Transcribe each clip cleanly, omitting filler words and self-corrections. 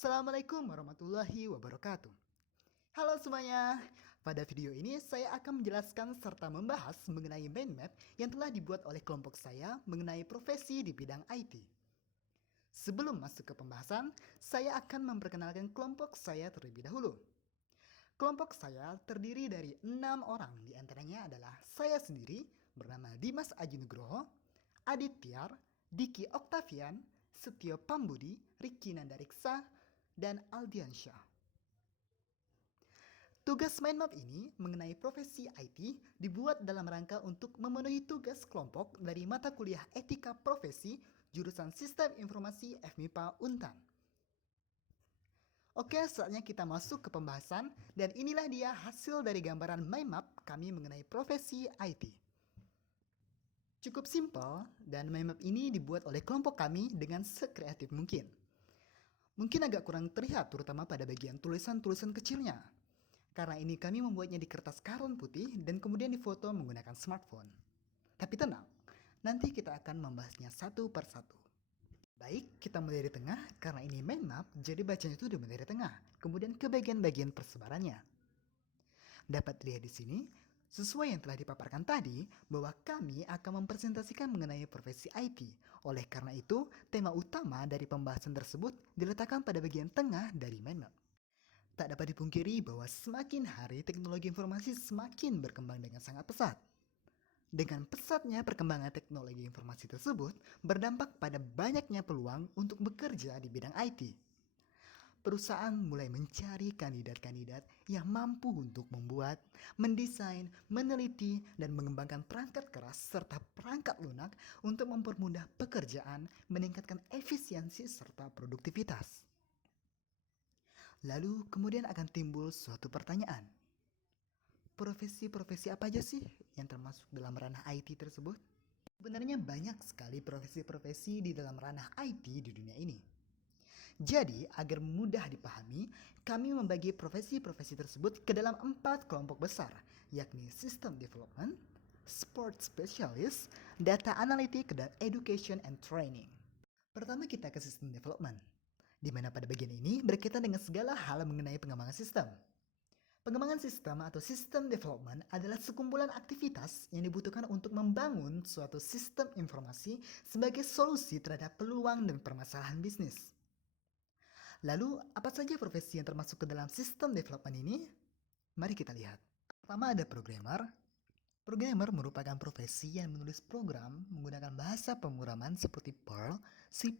Assalamualaikum warahmatullahi wabarakatuh. Halo semuanya, pada video ini saya akan menjelaskan serta membahas mengenai mind map yang telah dibuat oleh kelompok saya mengenai profesi di bidang IT. Sebelum masuk ke pembahasan, saya akan memperkenalkan kelompok saya terlebih dahulu. Kelompok saya terdiri dari 6 orang, diantaranya adalah saya sendiri bernama Dimas Aji Nugroho, Adit Tiar, Diki Oktavian, Setio Pambudi, Riki Nandariksa, dan Aldiansyah. Tugas mind map ini mengenai profesi IT dibuat dalam rangka untuk memenuhi tugas kelompok dari mata kuliah Etika Profesi jurusan Sistem Informasi FMIPA Untan. Oke, saatnya kita masuk ke pembahasan dan inilah dia hasil dari gambaran mind map kami mengenai profesi IT. Cukup simpel dan mind map ini dibuat oleh kelompok kami dengan sekreatif mungkin. Mungkin agak kurang terlihat terutama pada bagian tulisan-tulisan kecilnya. Karena ini kami membuatnya di kertas karton putih dan kemudian difoto menggunakan smartphone. Tapi tenang, nanti kita akan membahasnya satu persatu. Baik, kita mulai dari tengah karena ini mind map, jadi bacanya itu dimulai dari tengah, kemudian ke bagian-bagian persebarannya. Dapat dilihat di sini, sesuai yang telah dipaparkan tadi, bahwa kami akan mempresentasikan mengenai profesi IT. Oleh karena itu, tema utama dari pembahasan tersebut diletakkan pada bagian tengah dari mind map. Tak dapat dipungkiri bahwa semakin hari teknologi informasi semakin berkembang dengan sangat pesat. Dengan pesatnya perkembangan teknologi informasi tersebut berdampak pada banyaknya peluang untuk bekerja di bidang IT. Perusahaan mulai mencari kandidat-kandidat yang mampu untuk membuat, mendesain, meneliti, dan mengembangkan perangkat keras serta perangkat lunak untuk mempermudah pekerjaan, meningkatkan efisiensi serta produktivitas. Lalu kemudian akan timbul suatu pertanyaan. Profesi-profesi apa aja sih yang termasuk dalam ranah IT tersebut? Sebenarnya banyak sekali profesi-profesi di dalam ranah IT di dunia ini. Jadi, agar mudah dipahami, kami membagi profesi-profesi tersebut ke dalam 4 kelompok besar, yakni System Development, Sport Specialist, Data Analytic, dan Education and Training. Pertama kita ke System Development, di mana pada bagian ini berkaitan dengan segala hal mengenai pengembangan sistem. Pengembangan sistem atau system development adalah sekumpulan aktivitas yang dibutuhkan untuk membangun suatu sistem informasi sebagai solusi terhadap peluang dan permasalahan bisnis. Lalu, apa saja profesi yang termasuk ke dalam sistem development ini? Mari kita lihat. Pertama ada programmer. Programmer merupakan profesi yang menulis program menggunakan bahasa pemrograman seperti Perl, C++,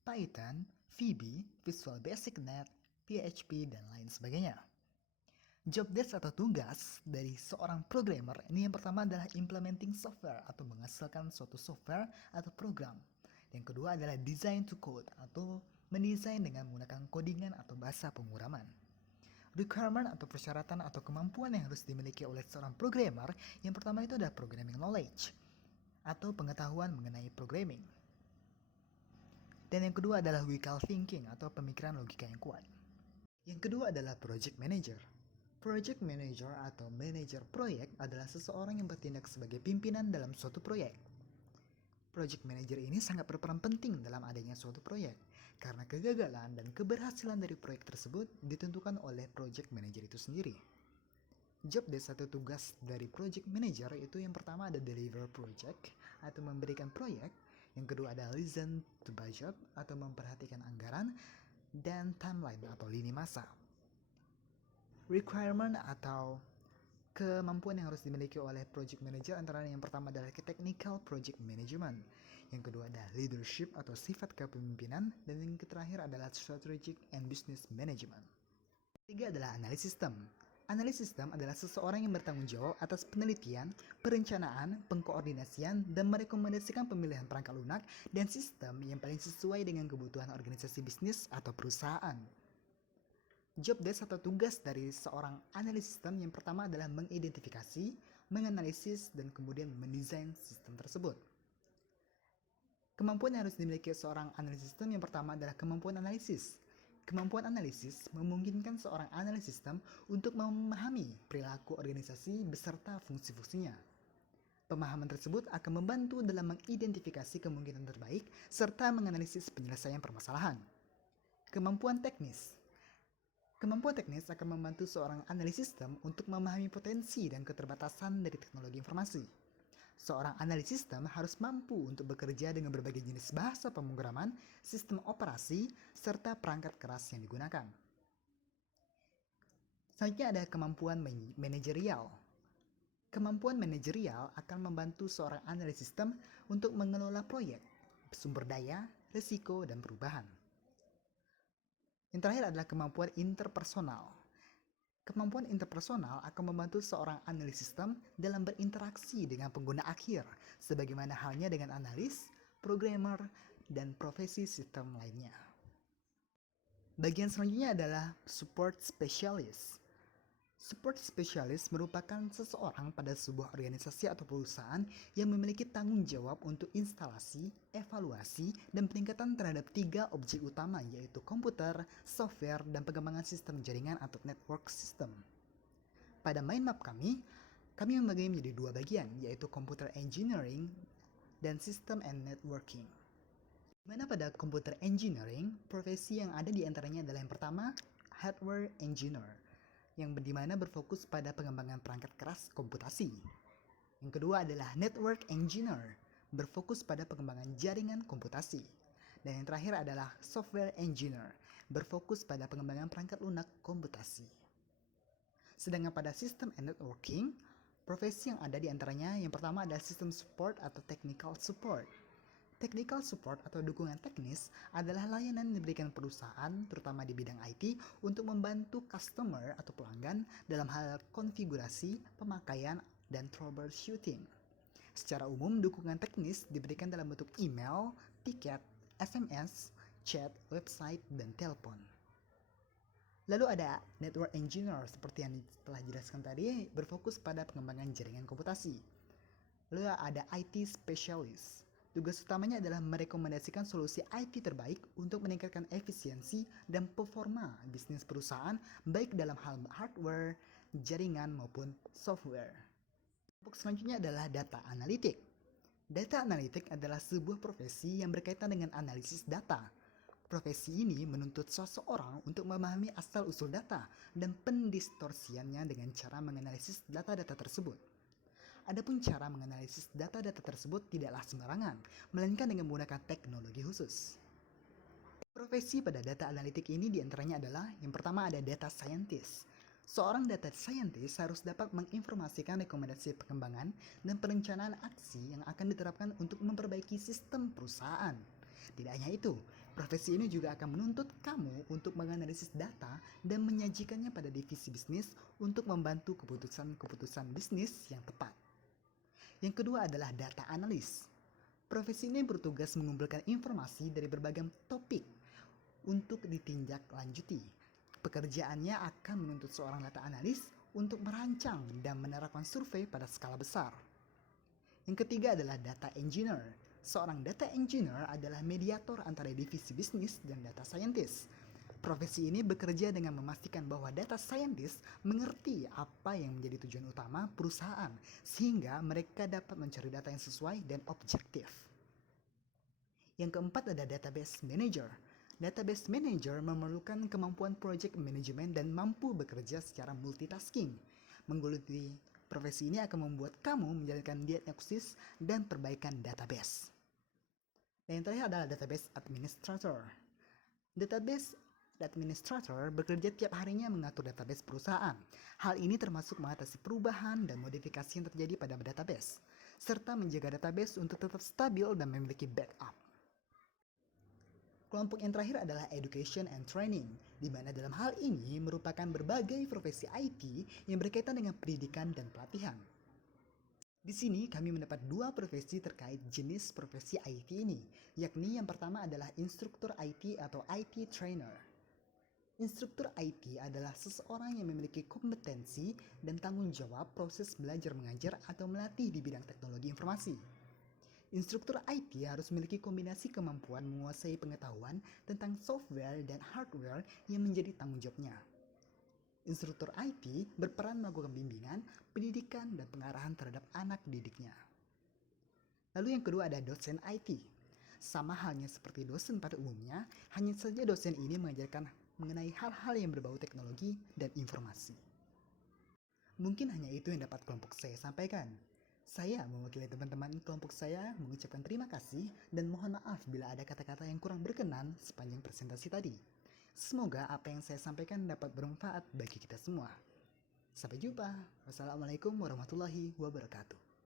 Python, VB, Visual Basic Net, PHP, dan lain sebagainya. Job desk atau tugas dari seorang programmer ini yang pertama adalah implementing software atau menghasilkan suatu software atau program. Yang kedua adalah design to code atau mendesain dengan menggunakan codingan atau bahasa pemrograman. Requirement atau persyaratan atau kemampuan yang harus dimiliki oleh seorang programmer yang pertama itu adalah programming knowledge atau pengetahuan mengenai programming. Dan yang kedua adalah logical thinking atau pemikiran logika yang kuat. Yang kedua adalah project manager. Project manager atau manajer proyek adalah seseorang yang bertindak sebagai pimpinan dalam suatu proyek. Project manager ini sangat berperan penting dalam adanya suatu proyek, karena kegagalan dan keberhasilan dari proyek tersebut ditentukan oleh project manager itu sendiri. Job desk atau tugas dari project manager itu yang pertama ada deliver project atau memberikan proyek, yang kedua ada listen to budget atau memperhatikan anggaran, dan timeline atau lini masa. Requirement atau kemampuan yang harus dimiliki oleh project manager antara yang pertama adalah technical project management, yang kedua adalah leadership atau sifat kepemimpinan, dan yang terakhir adalah strategic and business management. Ketiga adalah analis sistem. Analis sistem adalah seseorang yang bertanggung jawab atas penelitian, perencanaan, pengkoordinasian, dan merekomendasikan pemilihan perangkat lunak dan sistem yang paling sesuai dengan kebutuhan organisasi bisnis atau perusahaan. Job desk atau tugas dari seorang analis sistem yang pertama adalah mengidentifikasi, menganalisis, dan kemudian mendesain sistem tersebut. Kemampuan yang harus dimiliki seorang analis sistem yang pertama adalah kemampuan analisis. Kemampuan analisis memungkinkan seorang analis sistem untuk memahami perilaku organisasi beserta fungsi-fungsinya. Pemahaman tersebut akan membantu dalam mengidentifikasi kemungkinan terbaik serta menganalisis penyelesaian permasalahan. Kemampuan teknis. Kemampuan teknis akan membantu seorang analis sistem untuk memahami potensi dan keterbatasan dari teknologi informasi. Seorang analis sistem harus mampu untuk bekerja dengan berbagai jenis bahasa pemrograman, sistem operasi, serta perangkat keras yang digunakan. Selanjutnya ada kemampuan manajerial. Kemampuan manajerial akan membantu seorang analis sistem untuk mengelola proyek, sumber daya, risiko, dan perubahan. Yang terakhir adalah kemampuan interpersonal. Kemampuan interpersonal akan membantu seorang analis sistem dalam berinteraksi dengan pengguna akhir, sebagaimana halnya dengan analis, programmer, dan profesi sistem lainnya. Bagian selanjutnya adalah support specialist. Support specialist merupakan seseorang pada sebuah organisasi atau perusahaan yang memiliki tanggung jawab untuk instalasi, evaluasi, dan peningkatan terhadap 3 objek utama, yaitu komputer, software, dan pengembangan sistem jaringan atau network system. Pada mind map kami membagi menjadi 2 bagian, yaitu computer engineering dan system and networking. Dimana pada computer engineering, profesi yang ada di antaranya adalah yang pertama, hardware engineer, yang dimana berfokus pada pengembangan perangkat keras komputasi. Yang kedua adalah network engineer, berfokus pada pengembangan jaringan komputasi. Dan yang terakhir adalah software engineer, berfokus pada pengembangan perangkat lunak komputasi. Sedangkan pada system and networking, profesi yang ada di antaranya yang pertama adalah system support atau technical support. Technical support atau dukungan teknis adalah layanan yang diberikan perusahaan, terutama di bidang IT, untuk membantu customer atau pelanggan dalam hal konfigurasi, pemakaian, dan troubleshooting. Secara umum, dukungan teknis diberikan dalam bentuk email, tiket, SMS, chat, website, dan telepon. Lalu ada network engineer seperti yang telah dijelaskan tadi, berfokus pada pengembangan jaringan komputasi. Lalu ada IT specialist. Tugas utamanya adalah merekomendasikan solusi IT terbaik untuk meningkatkan efisiensi dan performa bisnis perusahaan baik dalam hal hardware, jaringan maupun software. Kelompok selanjutnya adalah data analitik. Data analitik adalah sebuah profesi yang berkaitan dengan analisis data. Profesi ini menuntut seseorang untuk memahami asal-usul data dan pendistorsiannya dengan cara menganalisis data-data tersebut. Adapun cara menganalisis data-data tersebut tidaklah sembarangan, melainkan dengan menggunakan teknologi khusus. Profesi pada data analitik ini diantaranya adalah yang pertama ada data scientist. Seorang data scientist harus dapat menginformasikan rekomendasi pengembangan dan perencanaan aksi yang akan diterapkan untuk memperbaiki sistem perusahaan. Tidak hanya itu, profesi ini juga akan menuntut kamu untuk menganalisis data dan menyajikannya pada divisi bisnis untuk membantu keputusan-keputusan bisnis yang tepat. Yang kedua adalah data analis. Profesi ini bertugas mengumpulkan informasi dari berbagai topik untuk ditindaklanjuti. Pekerjaannya akan menuntut seorang data analis untuk merancang dan menerapkan survei pada skala besar. Yang ketiga adalah data engineer. Seorang data engineer adalah mediator antara divisi bisnis dan data scientist. Profesi ini bekerja dengan memastikan bahwa data scientist mengerti apa yang menjadi tujuan utama perusahaan, sehingga mereka dapat mencari data yang sesuai dan objektif. Yang keempat ada database manager. Database manager memerlukan kemampuan project management dan mampu bekerja secara multitasking. Menggeluti profesi ini akan membuat kamu menjalankan diagnosis dan perbaikan database. Dan yang terakhir adalah database administrator. Database administrator bekerja tiap harinya mengatur database perusahaan. Hal ini termasuk mengatasi perubahan dan modifikasi yang terjadi pada database, serta menjaga database untuk tetap stabil dan memiliki backup. Kelompok yang terakhir adalah education and training, di mana dalam hal ini merupakan berbagai profesi IT yang berkaitan dengan pendidikan dan pelatihan. Di sini kami mendapat 2 profesi terkait jenis profesi IT ini, yakni yang pertama adalah instruktur IT atau IT trainer. Instruktur IT adalah seseorang yang memiliki kompetensi dan tanggung jawab proses belajar mengajar atau melatih di bidang teknologi informasi. Instruktur IT harus memiliki kombinasi kemampuan menguasai pengetahuan tentang software dan hardware yang menjadi tanggung jawabnya. Instruktur IT berperan melakukan bimbingan, pendidikan, dan pengarahan terhadap anak didiknya. Lalu yang kedua ada dosen IT. Sama halnya seperti dosen pada umumnya, hanya saja dosen ini mengajarkan mengenai hal-hal yang berbau teknologi dan informasi. Mungkin hanya itu yang dapat kelompok saya sampaikan. Saya mewakili teman-teman kelompok saya mengucapkan terima kasih dan mohon maaf bila ada kata-kata yang kurang berkenan sepanjang presentasi tadi. Semoga apa yang saya sampaikan dapat bermanfaat bagi kita semua. Sampai jumpa. Wassalamualaikum warahmatullahi wabarakatuh.